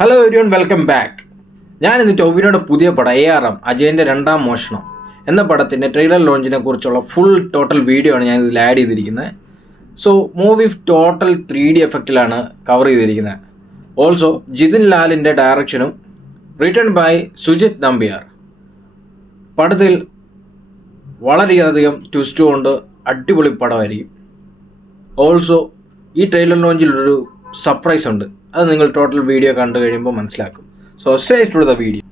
Hello everyone, welcome back. ഞാനിന്ന് ടോവിനോയുടെ പുതിയ പടം ARM അജയൻ്റെ രണ്ടാം മോഷണം എന്ന പടത്തിൻ്റെ ട്രെയിലർ ലോഞ്ചിനെ കുറിച്ചുള്ള ഫുൾ ടോട്ടൽ വീഡിയോ ആണ് ഞാൻ ഇതിൽ ആഡ് ചെയ്തിരിക്കുന്നത്. സോ മൂവി ടോട്ടൽ 3D എഫക്റ്റിലാണ് കവർ ചെയ്തിരിക്കുന്നത്. ഓൾസോ ജിതിൻ ലാലിൻ്റെ ഡയറക്ഷനും റിട്ടൺ ബൈ സുജിത് നമ്പ്യാർ. പടത്തിൽ വളരെയധികം ട്വിസ്റ്റ് കൊണ്ട് അടിപൊളി പടമായിരിക്കും. ഓൾസോ ഈ ട്രെയിലർ ലോഞ്ചിൽ ഒരു സർപ്രൈസ് ഉണ്ട്. അത് നിങ്ങൾ ടോട്ടൽ വീഡിയോ കണ്ടു കഴിയുമ്പോൾ മനസ്സിലാക്കും. So stay to the video.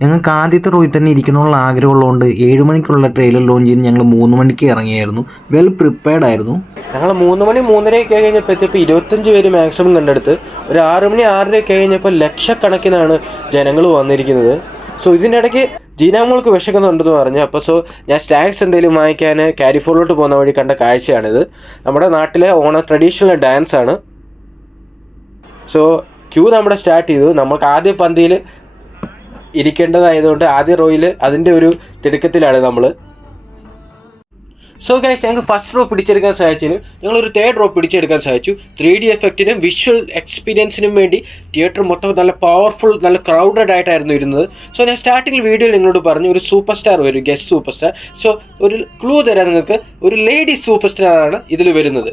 ഞങ്ങൾക്ക് ആദ്യത്തെ റോയിൽ തന്നെ ഇരിക്കണമെന്നുള്ള ആഗ്രഹമുള്ളതുകൊണ്ട് 7 മണിക്കുള്ള ട്രെയിലർ ലോഞ്ച് ചെയ്ത് ഞങ്ങൾ 3 മണിക്ക് ഇറങ്ങിയായിരുന്നു. വെൽ പ്രിപ്പയർഡ് ആയിരുന്നു. ഞങ്ങൾ 3 മണി 3:30 കഴിഞ്ഞപ്പോൾ 25 പേര് മാക്സിമം കണ്ടെടുത്ത് ഒരു 6 മണി 6:30 കഴിഞ്ഞപ്പോൾ ലക്ഷക്കണക്കിനാണ് ജനങ്ങൾ വന്നിരിക്കുന്നത്. സോ ഇതിൻ്റെ ഇടയ്ക്ക് ജീനാമോൾക്ക് വിശക്കുന്നുണ്ടെന്ന് പറഞ്ഞു. അപ്പോൾ ഞാൻ സ്നാക്സ് എന്തെങ്കിലും വാങ്ങിക്കാൻ കാരിഫോളിലോട്ട് പോകുന്ന വഴി കണ്ട കാഴ്ചയാണിത്. നമ്മുടെ നാട്ടിലെ ട്രഡീഷണൽ ഡാൻസ് ആണ്. സോ ക്യൂ നമ്മുടെ സ്റ്റാർട്ട് ചെയ്തു. നമുക്ക് ആദ്യ പന്തിയിൽ ഇരിക്കേണ്ടതായതുകൊണ്ട് ആദ്യ റോയിൽ അതിൻ്റെ ഒരു തിടുക്കത്തിലാണ് നമ്മൾ. സോ ഗൈസ്, ഞങ്ങൾക്ക് ഫസ്റ്റ് റോ പിടിച്ചെടുക്കാൻ സാധിച്ചതിന് ഞങ്ങളൊരു 3rd റോ പിടിച്ചെടുക്കാൻ സാധിച്ചു. 3D എഫക്റ്റിനും വിഷ്വൽ എക്സ്പീരിയൻസിനും വേണ്ടി തിയേറ്റർ മൊത്തം നല്ല പവർഫുൾ, നല്ല ക്രൗഡഡ് ആയിട്ടായിരുന്നു ഇരുന്നത്. സോ ഞാൻ സ്റ്റാർട്ടിങ്ങിൽ വീഡിയോയിൽ നിങ്ങളോട് പറഞ്ഞു ഒരു സൂപ്പർ സ്റ്റാർ വരും, ഗസ്റ്റ് സൂപ്പർ സ്റ്റാർ. സോ ഒരു ക്ലൂ തരാൻ നിങ്ങൾക്ക്, ഒരു ലേഡി സൂപ്പർ സ്റ്റാർ ആണ് ഇതിൽ വരുന്നത്.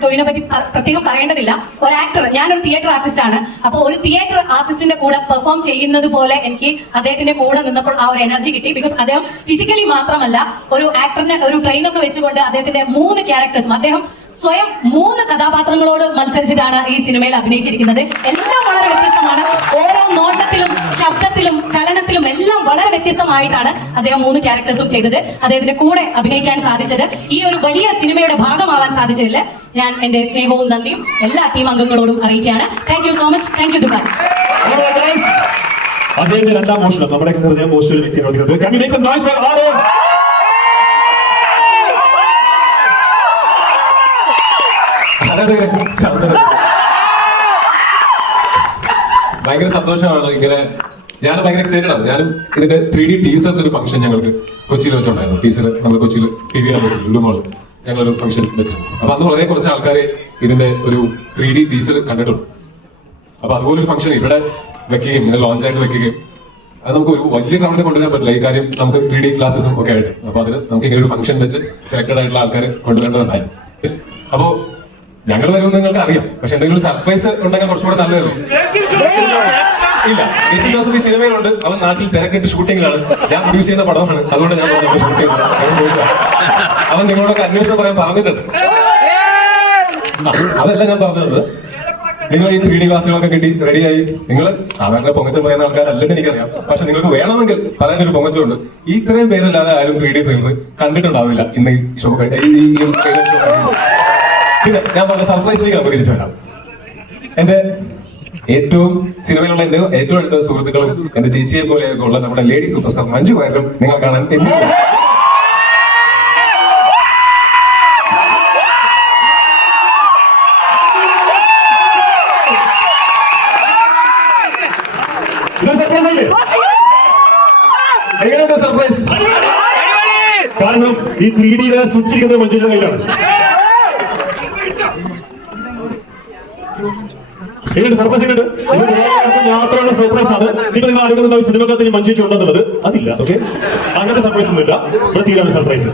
ടോവിനെ പറ്റി പ്രത്യേകം പറയേണ്ടതില്ല. ഒരു ആക്ടർ, ഞാനൊരു തിയേറ്റർ ആർട്ടിസ്റ്റ് ആണ്. അപ്പോൾ ഒരു തിയേറ്റർ ആർട്ടിസ്റ്റിന്റെ കൂടെ പെർഫോം ചെയ്യുന്നത് പോലെ എനിക്ക് അദ്ദേഹത്തിന്റെ കൂടെ നിന്നപ്പോൾ ആ ഒരു എനർജി കിട്ടി. ബിക്കോസ് അദ്ദേഹം ഫിസിക്കലി മാത്രമല്ല, ഒരു ആക്ടറിനെ, ഒരു ട്രെയിനറിനെ വെച്ചുകൊണ്ട് അദ്ദേഹത്തിന്റെ 3 ക്യാരക്ടേഴ്സും അദ്ദേഹം സ്വയം 3 കഥാപാത്രങ്ങളോട് മത്സരിച്ചിട്ടാണ് ഈ സിനിമയിൽ അഭിനയിച്ചിരിക്കുന്നത്. എല്ലാം വളരെ വ്യത്യസ്തമാണ്. ഓരോ നോട്ടത്തിലും ശബ്ദത്തിലും ചലനത്തിലും എല്ലാം വളരെ വ്യത്യസ്തമായിട്ടാണ് അദ്ദേഹം 3 ക്യാരക്ടേഴ്സും ചെയ്തത്. അദ്ദേഹത്തിന്റെ കൂടെ അഭിനയിക്കാൻ സാധിച്ചത്, ഈ ഒരു വലിയ സിനിമയുടെ ഭാഗമാവാൻ സാധിച്ചതിൽ ഞാൻ എന്റെ സ്നേഹവും നന്ദിയും എല്ലാ ടീം അംഗങ്ങളോടും അറിയിക്കുകയാണ്. Thank you so much. Thank you too guys. അജയന്റെ രണ്ടാം മോഷണം നമ്മുടെ ഹൃദയം മോശം വ്യക്തിയാണ്. Can we make some noise for Aaron? ഭയങ്കര സന്തോഷമാണ്. ഇങ്ങനെ ഞാൻ ഭയങ്കര എക്സൈറ്റഡ് ആണ്. ഞാനും ഇതിന്റെ 3D ടീസറിന്റെ ഒരു ഫംഗ്ഷൻ ഞങ്ങൾക്ക് കൊച്ചിയിൽ വെച്ചുണ്ടായിരുന്നു. ടീസർ നമ്മൾ കൊച്ചിയിൽ PVR വെച്ചു, ലുലു മോളിൽ ഞങ്ങളൊരു ഫംഗ്ഷൻ വെച്ചിരുന്നു. അപ്പൊ അന്ന് വളരെ കുറച്ച് ആൾക്കാരെ ഇതിന്റെ ഒരു 3D ടീസർ കണ്ടിട്ടുള്ളൂ. അപ്പൊ അതുപോലൊരു ഫംഗ്ഷൻ ഇവിടെ വെക്കുകയും ഇങ്ങനെ ലോഞ്ചായിട്ട് വെക്കുകയും അത് നമുക്ക് ഒരു വലിയ ക്രൗഡിനെ കൊണ്ടുവരാൻ പറ്റില്ല. ഈ കാര്യം നമുക്ക് 3D ക്ലാസ്സസും ഒക്കെ ആയിട്ട്. അപ്പൊ അതിന് നമുക്ക് ഇങ്ങനെ ഒരു ഫംഗ്ഷൻ വെച്ച് സെലക്ടഡ് ആയിട്ടുള്ള ആൾക്കാർ കൊണ്ടുവരേണ്ടതുണ്ടായിരുന്നു. അപ്പോ ഞങ്ങൾ വരുമെന്ന് നിങ്ങൾക്ക് അറിയാം. പക്ഷെ എന്തെങ്കിലും സർപ്രൈസ് ഉണ്ടെങ്കിൽ കുറച്ചുകൂടെ നല്ലതല്ലേ? ഇല്ല, ബേസിൽ ജോസഫ് ഈ സിനിമയിലുണ്ട്. അവൻ നാട്ടിൽ തിരക്കിട്ട് ഷൂട്ടിങ്ങിലാണ്. ഞാൻ പ്രൊഡ്യൂസ് ചെയ്യുന്ന പടമാണ്, അതുകൊണ്ട് ഞാൻ പറഞ്ഞു ഷൂട്ട് ചെയ്യുന്നത്. അവൻ നിങ്ങളോടൊക്കെ അന്വേഷണം പറയാൻ പറഞ്ഞിട്ടുണ്ട്. അതല്ല ഞാൻ പറഞ്ഞത്. നിങ്ങൾ ഈ 3D ക്ലാസ്സുകളൊക്കെ കിട്ടി റെഡിയായി. നിങ്ങൾ സാധാരണ പൊങ്ങച്ചം പറയുന്ന ആൾക്കാരല്ലെന്ന് എനിക്കറിയാം. പക്ഷെ നിങ്ങൾക്ക് വേണമെങ്കിൽ പറയാനൊരു പൊങ്ങച്ചമുണ്ട്. ഇത്രയും പേരല്ലാതെ ആരും 3D ട്രെയിലർ കണ്ടിട്ടുണ്ടാവില്ല ഇന്ന് ഈ ഷോ. പിന്നെ ഞാൻ പറഞ്ഞ സർപ്രൈസിലേക്ക് നമുക്ക് തിരിച്ചു വരാം. എന്റെ ഏറ്റവും സിനിമയിലുള്ള എന്റെ ഏറ്റവും അടുത്ത സുഹൃത്തുക്കളും എന്റെ ചേച്ചിയെ പോലെ ഉള്ള നമ്മുടെ ലേഡി സൂപ്പർ സ്റ്റാർ മഞ്ജു വാര്യരും നിങ്ങൾ കാണാൻ എങ്ങനെയുണ്ട് സർപ്രൈസ്? കാരണം ഈ 3D സ്വിച്ചിരിക്കുന്നത് മഞ്ജുവിന്റെ കയ്യിലാണ്. ഇതിന്റെ സർപ്രൈസ് ഉണ്ട്. മാത്രമുള്ള സർപ്രൈസ് ആണ്. നിങ്ങൾ ആലോചിക്കുന്ന സിനിമക്കകത്ത് മഞ്ജു ഉണ്ടെന്നുള്ളത് അതില്ല. ഓക്കെ, അങ്ങനത്തെ സർപ്രൈസ് ഒന്നും ഇല്ല. ഇവിടെ തീരാണ് സർപ്രൈസ്.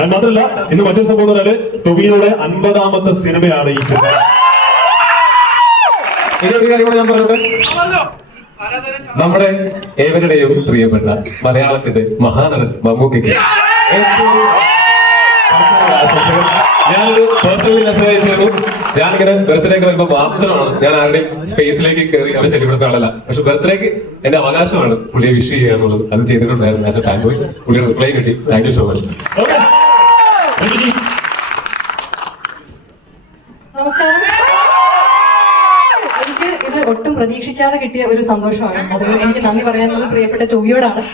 അത് മാത്രമല്ല ഇന്ന് മറ്റൊരു സംഭവം എന്ന് പറഞ്ഞാല് ടൊവിനോയുടെ 50ാമത്തെ സിനിമയാണ് ഈ സിനിമ. ഇതൊരു കാര്യം കൂടെ ഞാൻ പറഞ്ഞോട്ടെ. നമ്മുടെ ഏവരുടെയും പ്രിയപ്പെട്ട മലയാളത്തിന്റെ മഹാനടൻ മമ്മൂക്കയ്ക്ക് ഞാനൊരു പേഴ്സണലി മെസ്സേജ് അയച്ചിരുന്നു. ഞാനിങ്ങനെ ബർത്ത്ഡേക്ക് വരുമ്പോൾ മാത്രമാണ് ഞാൻ ആരുടെയും സ്പേസിലേക്ക് കയറി അവരെ ശല്യപ്പെടുത്ത ആളല്ല. പക്ഷെ ബർത്ത്ഡേക്ക് എന്റെ അവകാശമാണ് പുള്ളിയെ വിഷ് ചെയ്യുക എന്നുള്ളത്. അത് ചെയ്തിട്ടുണ്ടായിരുന്നു. ആസ് എ ഫാൻ ബോയ് പുള്ളിയുടെ റിപ്ലൈ കിട്ടി. Thank you so much. നമസ്കാരം. എനിക്ക് ഇത് ഒട്ടും പ്രതീക്ഷിക്കാതെ കിട്ടിയ ഒരു സന്തോഷമാണ്. അത് എനിക്ക് നന്ദി പറയാനുള്ളത് പ്രിയപ്പെട്ട ടോവിയോടാണ്.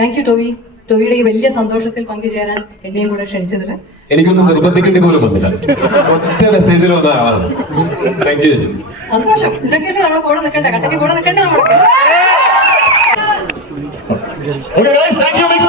Thank you ടോവി. ടോവിയുടെ ഈ വലിയ സന്തോഷത്തിൽ പങ്കുചേരാൻ എന്നെയും കൂടെ ക്ഷണിച്ചതിൽ എനിക്കൊന്നും നിർബന്ധിക്കേണ്ടി പോലും വന്നില്ല. ഒറ്റ മെസ്സേജിൽ വന്ന ആളാണ്. താങ്ക് യു ചേച്ചി. സന്തോഷം. ഇതൊക്കെയല്ലേ നമ്മൾ കൂടെ നിൽക്കണ്ടേ, കട്ടയ്ക്ക് കൂടെ നിൽക്കണ്ടേ നമ്മളൊക്കെ. Okay guys, thank you.